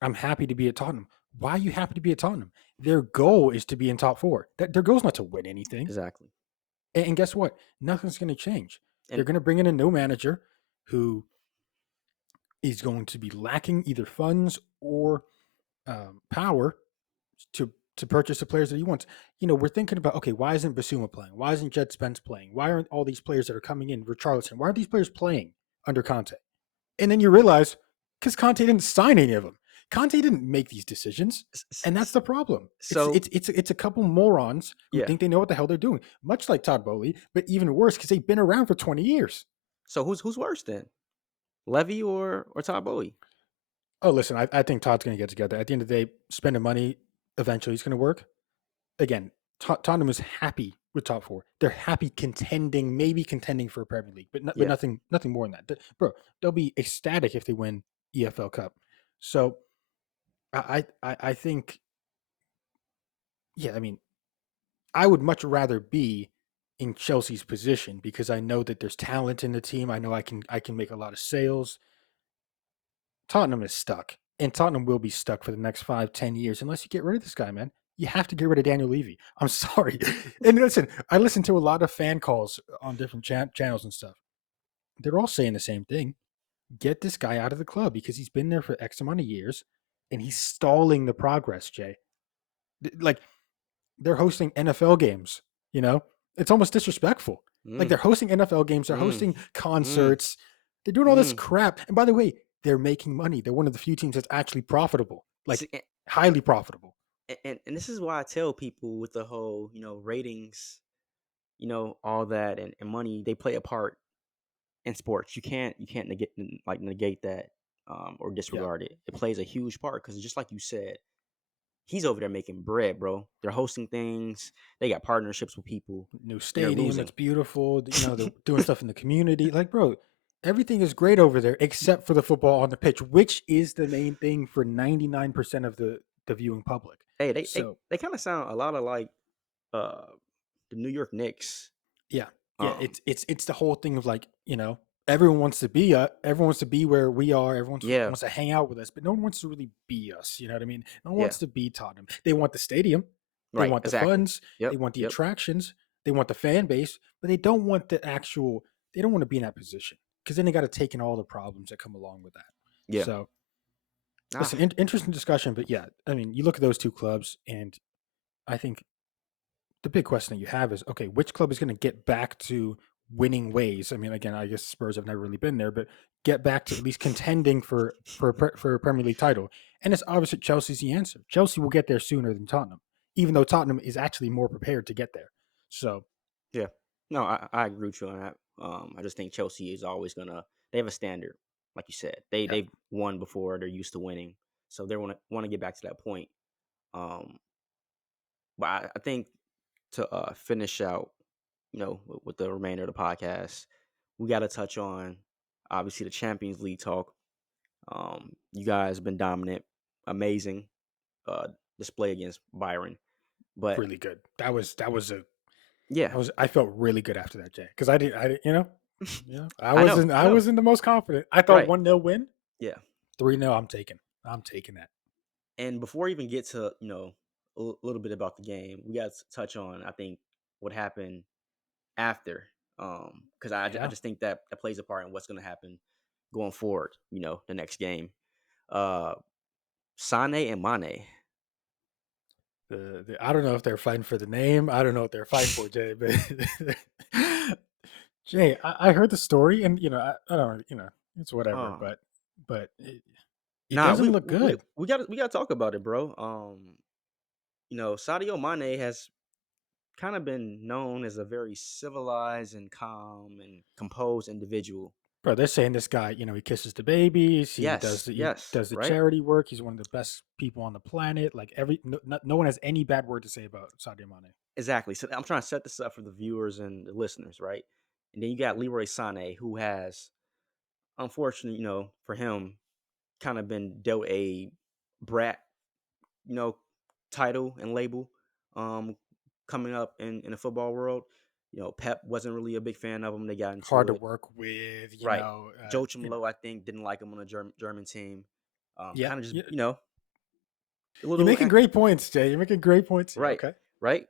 I'm happy to be at Tottenham. Why are you happy to be at Tottenham? Their goal is to be in top four. Their goal is not to win anything. exactly. And guess what? Nothing's going to change. And They're going to bring in a new manager who is going to be lacking either funds or power to purchase the players that he wants. We're thinking about, okay, why isn't Basuma playing? Why isn't Jed Spence playing? Why aren't all these players that are coming in, Richarlison, why aren't these players playing under Conte? And then you realize because Conte didn't sign any of them. Conte didn't make these decisions, and that's the problem. It's so it's it's it's a couple morons who yeah. think they know what the hell they're doing, much like Todd Bowley, but even worse because they've been around for 20 years. So who's worse then, Levy or Todd Bowie? Oh, listen, I think Todd's going to get together. At the end of the day, spending money eventually is going to work. Again, Tottenham is happy with top four. They're happy contending, maybe contending for a Premier League, but Yeah, nothing more than that. Bro, they'll be ecstatic if they win EFL Cup. So I think, yeah, I mean, I would much rather be in Chelsea's position because I know that there's talent in the team. I know I can make a lot of sales. Tottenham is stuck, and Tottenham will be stuck for the next 5, 10 years unless you get rid of this guy, man. You have to get rid of Daniel Levy. I'm sorry. And listen, I listen to a lot of fan calls on different channels and stuff. They're all saying the same thing. Get this guy out of the club because he's been there for X amount of years and he's stalling the progress, Jay. Like they're hosting NFL games, you know? It's almost disrespectful. Like mm, they're hosting NFL games, they're mm, hosting mm, concerts, they're doing all this mm. crap. And by the way, they're making money. They're one of the few teams that's actually profitable, like See, highly profitable. and this is why I tell people with the whole ratings, all that and money, they play a part in sports. You can't negate that, or Yeah. disregard it. It plays a huge part because just like you said, he's over there making bread, bro. They're hosting things. They got partnerships with people, New and they're stadium that's losing. beautiful. They're doing stuff in the community. Like, bro, everything is great over there except for the football on the pitch, which is the main thing for 99% of the viewing public. Hey, they they, So they kind of sound a lot of like uh the New York Knicks. yeah, yeah, Um, it's the whole thing of like, everyone wants to be where we are. Everyone Yeah, wants to hang out with us, but no one wants to really be us. You know what I mean? No one yeah, wants to be Tottenham. They want the stadium, they right, want the exactly. funds, they Yep, want the yep, attractions, they want the fan base, but they don't want the actual. They don't want to be in that position because then they got to take in all the problems that come along with that. yeah. So it's Ah, an interesting discussion, but yeah, I mean, you look at those two clubs, and I think the big question that you have is okay, which club is going to get back to winning ways? I mean, again, I guess Spurs have never really been there, but get back to at least contending for a Premier League title. And it's obvious that Chelsea's the answer. Chelsea will get there sooner than Tottenham, even though Tottenham is actually more prepared to get there. So yeah. No, I agree with you on that. I just think Chelsea is always gonna. They have a standard, like you said. yeah, They've won before. They're used to winning, so they want to get back to that point. Um, but I think to finish out, with the remainder of the podcast, we got to touch on obviously the Champions League talk. You guys have been dominant, amazing uh, display against Byron, but really good. That yeah, was I felt really good after that, Jay, because I did, I know, I I know, wasn't the most confident. I thought right, 1-0 win, yeah. 3-0. I'm taking that. And before we even get to little bit about the game, we got to touch on I think what happened after, because I Yeah. just think that that plays a part in what's going to happen going forward. The next game. Uh, Sane and Mane. I don't know if they're fighting for the name. I don't know what they're fighting for, Jay. But Jay, I heard the story, and I don't, it's whatever. um, But it nah, doesn't we look we good. we got to talk about it, bro. Sadio Mane has kind of been known as a very civilized and calm and composed individual. Bro, they're saying this guy, he kisses the babies. Yes, He yes, does the right, charity work. He's one of the best people on the planet. Like no one has any bad word to say about Sadio Mane. exactly. So I'm trying to set this up for the viewers and the listeners, right? And then you got Leroy Sané, who has, unfortunately, for him, kind of been dealt a brat, you know, title and label, um, coming up in the football world. Pep wasn't really a big fan of him. They got Hard into to it, work with, right? Joachim Low, I think, didn't like him on the German team. Yeah, Kind of just, yeah. a You're little, making great points, Jay. You're making great points here. right, Okay. right.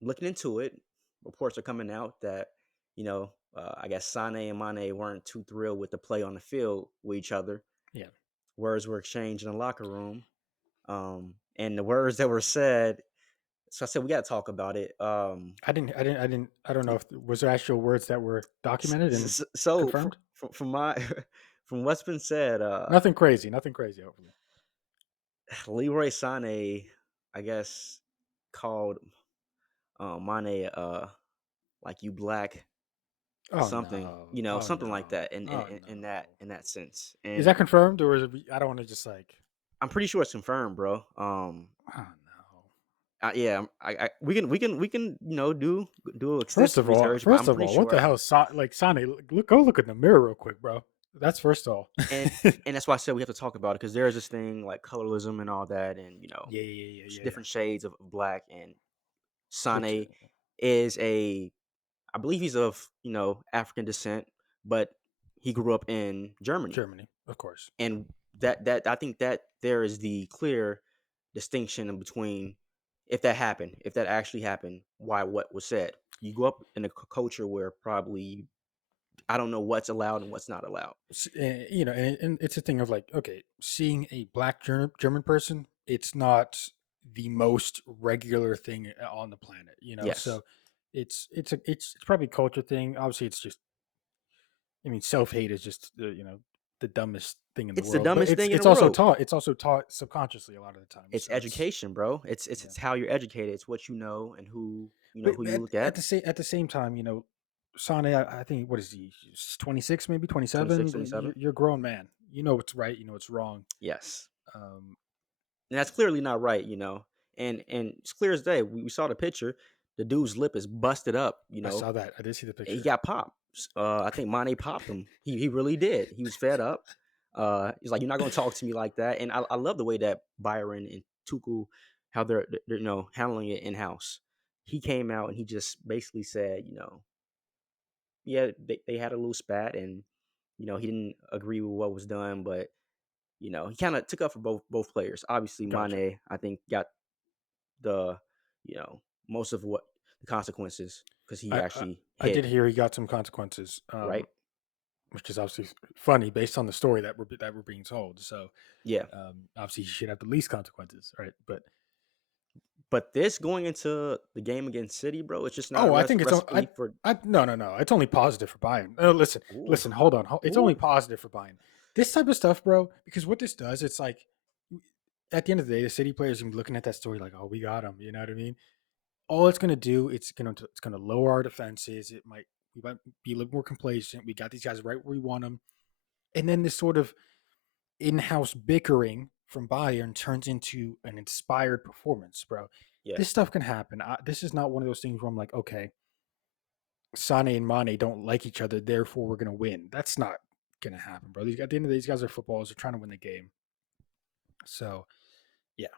Looking into it, reports are coming out that I guess Sane and Mane weren't too thrilled with the play on the field with each other. Yeah. Words were exchanged in the locker room, and the words that were said. So I said we got to talk about it. I don't know if was there actual words that were documented and So confirmed. from my from what's been said, Nothing crazy. Nothing crazy. Hopefully. Leroy Sane, I guess, called Mane like you black Oh something, no. Oh something like no. that in Oh in, in that no. in that sense. Is And that confirmed or is it? I don't want to just like. I'm pretty sure it's confirmed, bro. Oh no. Yeah, we can do extensive research, but I'm First of pretty all, what the sure. hell, like Sonny? Go look in the mirror real quick, bro. That's first of all. And Yeah, and that's why I said we have to talk about it because there is this thing like colorism and all that, and yeah, yeah, yeah, yeah. different shades of black. And Which Sane is I believe he's of African descent, but he grew up in Germany, Germany, of course. and that I think that there is the clear distinction in between if that actually happened, why what was said. You grew up in a culture where probably I don't know what's allowed and what's not allowed. And it's a thing of like, okay, seeing a black German person, it's not the most regular thing on the planet, Yes, So it's probably a culture thing. Obviously, it's just, I mean, self hate is just the dumbest thing in the it's the world. But dumbest it's thing in it's the also world. taught. It's also taught subconsciously a lot of the time. It's So it's education, bro. yeah. It's how you're educated. It's what you know and who But you look at. at the same time, Sane, I think what is he? He's 26, maybe 26, 27. 27. You're a grown man. You know what's right. You know what's wrong. Yes. Um, And that's clearly not right. And it's clear as day. We saw the picture. The dude's lip is busted up. I saw that. I did see the And he picture. got popped. I think Mane popped him. He really did. He was fed up. He's like, you're not gonna talk to me like that. And I love the way that Byron and Tuchel, how they're handling it in house. He came out and he just basically said, yeah, they had a little spat, and he didn't agree with what was done, but he kind of took up for both players. Obviously, Gotcha. Mane, I think, got the most of what the consequences because he I, I actually I did hit, hear he got some consequences, right. which is obviously funny based on the story that we're being told. So Yeah, obviously, he should have the least consequences, right? But but this going into the game against City, bro, it's just not a oh, I think it's recipe for. no, no, no. It's only positive for Bayern. Listen, Ooh, listen. Hold on. It's only ooh, positive for Bayern. This type of stuff, bro. Because what this does, it's like at the end of the day, the City players are gonna be looking at that story like, oh, we got him. You know what I mean? All it's gonna do, it's gonna lower our defenses. We might be a little more complacent. We got these guys right where we want them, and then this sort of in-house bickering from Bayern turns into an inspired performance, bro. yeah. This stuff can happen. This is not one of those things where I'm like, okay, Sane and Mane don't like each other, therefore we're gonna win. That's not gonna happen, bro. At the end of the day, these guys are footballers. They're trying to win the game. So yeah,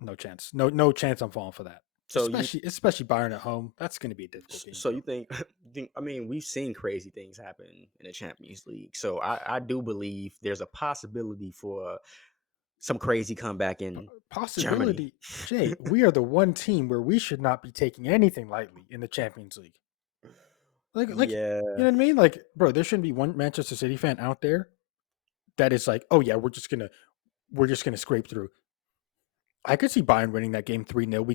no chance. No chance. I'm falling for that. So you Especially Bayern at home. That's gonna be a difficult game, so you bro. think, I mean, we've seen crazy things happen in the Champions League, so I do believe there's a possibility for some crazy comeback in Germany. Possibility, Jay. We are the one team where we should not be taking anything lightly in the Champions League. You Yeah, know what I mean? Like, bro, there shouldn't be one Manchester City fan out there that is like, oh yeah, we're just gonna scrape through. I could see Bayern winning that game 3-0. We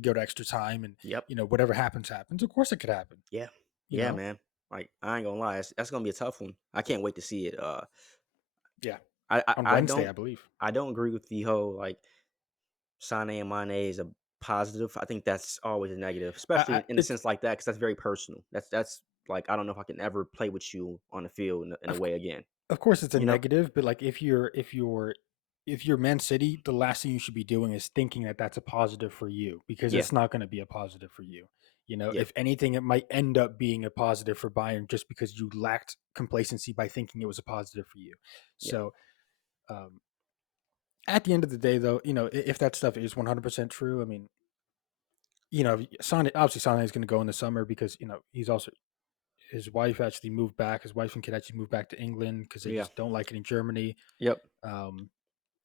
go to extra time, and yep, whatever happens happens. Of course, it could happen. yeah, You yeah, know, man. Like, I ain't gonna lie, that's gonna be a tough one. I can't wait to see it. yeah. I I, On I Wednesday, don't I believe. I don't agree with the whole like Sane and Mane is a positive. I think that's always a negative, especially in a It's sense like that, because that's very personal. That's like, I don't know if I can ever play with you on the field in a of way again. of course it's a You know? negative, but like if you're Man City, the last thing you should be doing is thinking that that's a positive for you because Yeah, it's not going to be a positive for you. yeah, If anything, it might end up being a positive for Bayern just because you lacked complacency by thinking it was a positive for you. yeah, So, um, at the end of the day, though, if that stuff is 100% true, I mean, Sane is going to go in the summer because he's also his wife actually moved back. His wife and kid actually moved back to England because they yeah, just don't like it in Germany. yep. Um,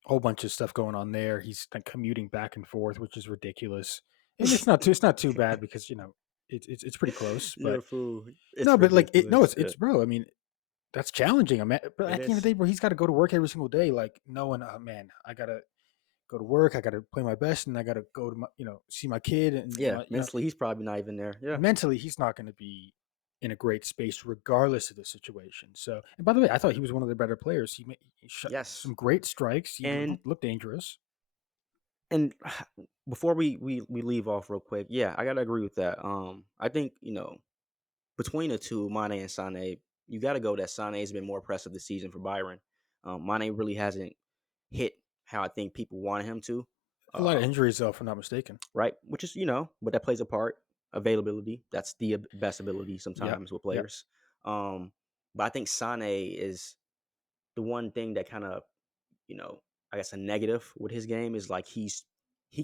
whole bunch of stuff going on there. He's like commuting back and forth, which is ridiculous. And it's not too bad because it's pretty close. You're But a fool. It's no, but like no, ridiculous. it's bro. I mean, that's challenging. I mean, but It at the end of is. the day, bro, he's got to go to work every single day, like knowing, oh man, I gotta go to work, I gotta play my best, and I gotta go to my, see my kid, and Yeah, mentally, he's probably not even there. Yeah, mentally, he's not going to be in a great space regardless of the situation. So, and by the way, I thought he was one of the better players. He shot yes, some great strikes. He and looked dangerous. and before we leave off real quick, yeah, I gotta agree with that. I think between the two, Mane and Sane, you got to go that Sane has been more impressive this season for Byron. Mane really hasn't hit how I think people wanted him to. A lot of Um, injuries, though, if I'm not mistaken. right, which is but that plays a part. Availability, that's the best ability Yep. sometimes with Yep. players. Um, but I think Sane is the one thing that kind of I guess a negative with his game is like he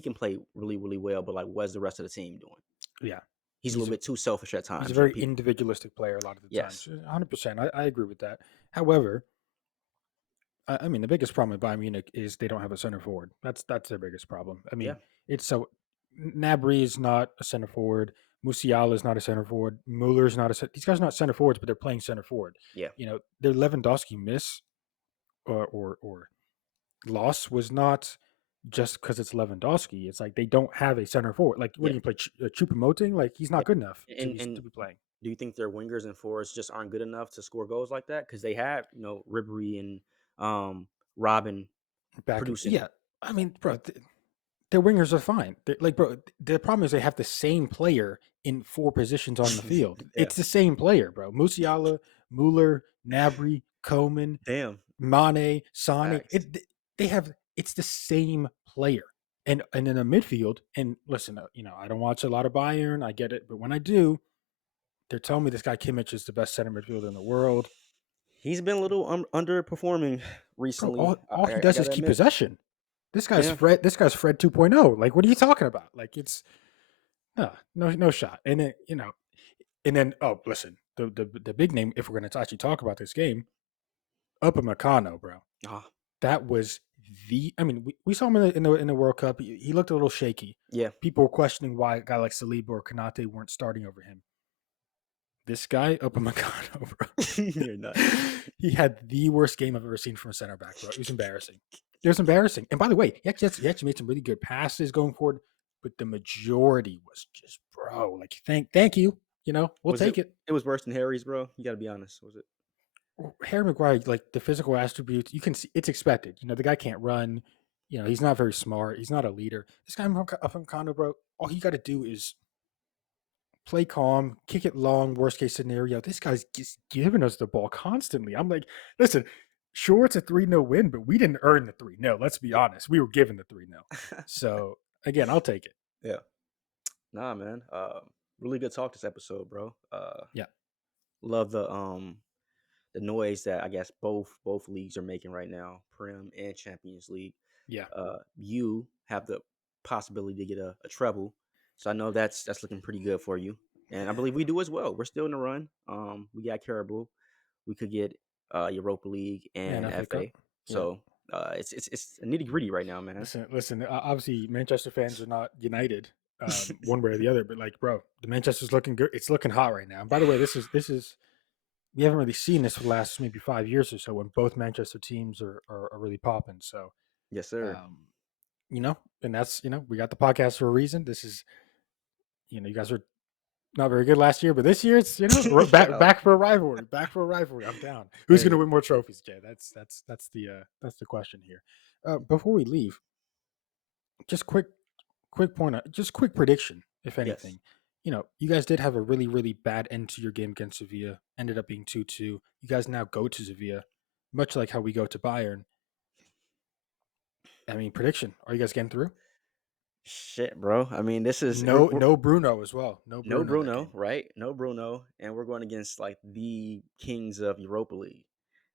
can play really really well, but like what's the rest of the team doing? Yeah. He's a He's little a bit too selfish at he's a times. very People, individualistic player a lot of the times. yes, 100%. I agree with that. However, I mean, the biggest problem with Bayern Munich is they don't have a center forward. That's their biggest problem. I yeah, mean, it's so Nabry is not a center forward. Musiala is not a center forward. Muller is not a these guys are not center forwards, but they're playing center forward. yeah, Their Lewandowski miss or loss was not just because it's Lewandowski. It's like they don't have a center forward. Like, what yeah. do you play? Choupo-Moting? Like, he's Yeah. not good enough to And be and to be playing. do you think their wingers and forwards just aren't good enough to score goals like that? Because they have, Ribery and Robin Back and producing. yeah, I mean, bro, their wingers are fine. Like, bro, the problem is they have the same player in four positions on the field. Yeah. It's the same player, bro. Musiala, Muller, Nabry, Coman, Damn. Mane, Sane. Facts. They have it's the same player. And in the midfield, and listen, I don't watch a lot of Bayern. I get it, but when I do, they're telling me this guy Kimmich is the best center midfielder in the world, He's been a little underperforming bro. All recently. all he I does is gotta keep admit. possession. This guy's Yeah. Fred. This guy's Fred 2.0. Like, what are you talking about? Like, it's no shot. And then And then, oh, listen, the big name, if we're going to actually talk about this game, Upamecano, bro. Ah, That was I mean, we saw him in the World Cup. He looked a little shaky. yeah. People were questioning why a guy like Saliba or Kanate weren't starting over him. This guy, Upamecano, bro. You're nuts. He had the worst game I've ever seen from a center back, bro. It was embarrassing. It was embarrassing. And by the way, he actually made some really good passes going forward, but the majority was just, bro, like thank you. We'll Was it? take it. It was worse than Harry's, bro. You got to be honest. Was it? Harry Maguire, like the physical attributes, you can see it's expected. The guy can't run. He's not very smart. He's not a leader. This guy from Condo, bro, all he got to do is play calm, kick it long. Worst case scenario, this guy's just giving us the ball constantly. I'm like, listen, sure, it's a 3-0 win, but we didn't earn the 3-0. Let's be honest. We were given the 3-0. So, again, I'll take it. Yeah. Nah, man. Really good talk this episode, bro. Yeah. Love the noise that I guess both leagues are making right now, Prem and Champions League. Yeah. You have the possibility to get a treble, so I know that's looking pretty good for you, and I believe we do as well. We're still in the run. We got Caribou, we could get Europa League And and FA Cup. FA. Yeah. So it's nitty gritty right now, man. Listen. Obviously, Manchester fans are not united one way or the other, but like, bro, the Manchester's looking good. It's looking hot right now. And by the way, this is we haven't really seen this for the last maybe 5 years or so when both Manchester teams are really popping. So, Yes, sir. um, and that's we got the podcast for a reason. This is you guys were not very good last year, but this year it's Shut back up. back for a rivalry. Back for a rivalry. I'm down. Who's going to Hey, win more trophies, Jay? That's the question here. Before we leave, just quick point, just quick prediction, if yes. anything. You guys did have a really, really bad end to your game against Sevilla. Ended up being 2-2. You guys now go to Sevilla, much like how we go to Bayern. I mean, prediction. Are you guys getting through? Shit, bro. I mean, this is No, no Bruno as well. No no Bruno that Bruno, game. right? No Bruno, and we're going against like the kings of Europa League.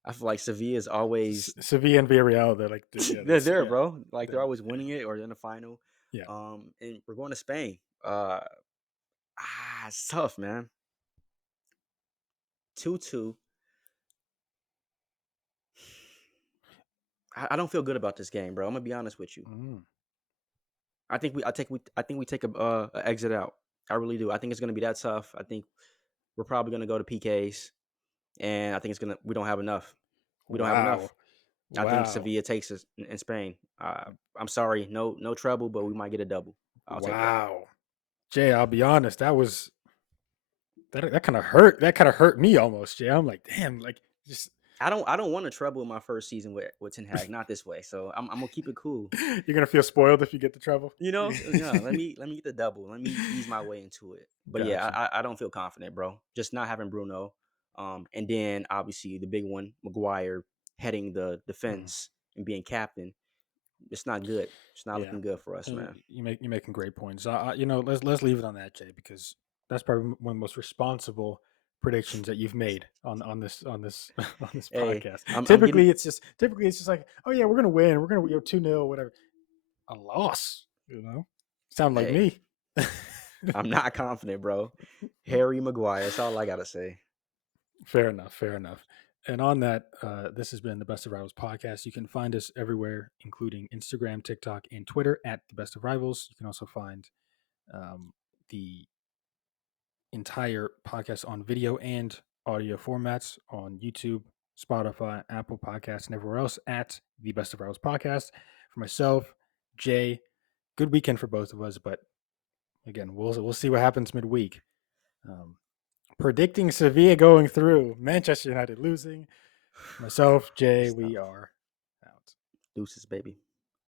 I feel like Sevilla is always Sevilla and Villarreal, they're like, they're that's there, yeah, bro. Like they're they're, always winning it or in the final. yeah. And we're going to Spain. It's tough, man. 2-2. I don't feel good about this game, bro. I'm gonna be honest with you. Mm. I think we take a exit out. I really do. I think it's gonna be that tough. I think we're probably gonna go to PKs, and I think we don't have enough. We don't have enough. Wow, I think wow, Sevilla takes us in Spain. I'm sorry, no trouble, but we might get a double. I'll take that. wow. Jay, I'll be honest. That kind of hurt. That kind of hurt me almost, Jay. I'm like, damn, like just I don't want to trouble in my first season with Ten Hag, not this way. So I'm gonna keep it cool. you're gonna feel spoiled if you get the trouble. Yeah. Let me get the double. Let me ease my way into it. But yeah, Gotcha. I don't feel confident, bro. Just not having Bruno, and then obviously the big one, Maguire heading the Mm. defense and being captain. It's not good. It's not Yeah, looking good for us, man. you're making great points. Let's leave it on that, Jay, because that's probably one of the most responsible predictions that you've made on this on this Hey, podcast. I'm getting. Typically it's just like, oh yeah, we're gonna win. We're gonna 2-0, whatever. A loss, sound like Hey, me. I'm not confident, bro. Harry Maguire. That's all I gotta say. Fair enough. Fair enough. And on that, this has been the Best of Rivals podcast. You can find us everywhere, including Instagram, TikTok, and Twitter at the Best of Rivals. You can also find the entire podcast on video and audio formats on YouTube, Spotify, Apple Podcasts, and everywhere else at the Best of Rivals podcast. For myself, Jay, good weekend for both of us, but again, we'll see what happens midweek. Um, Predicting Sevilla going through, Manchester United losing. Myself, Jay, Stop. we are out. Deuces, baby.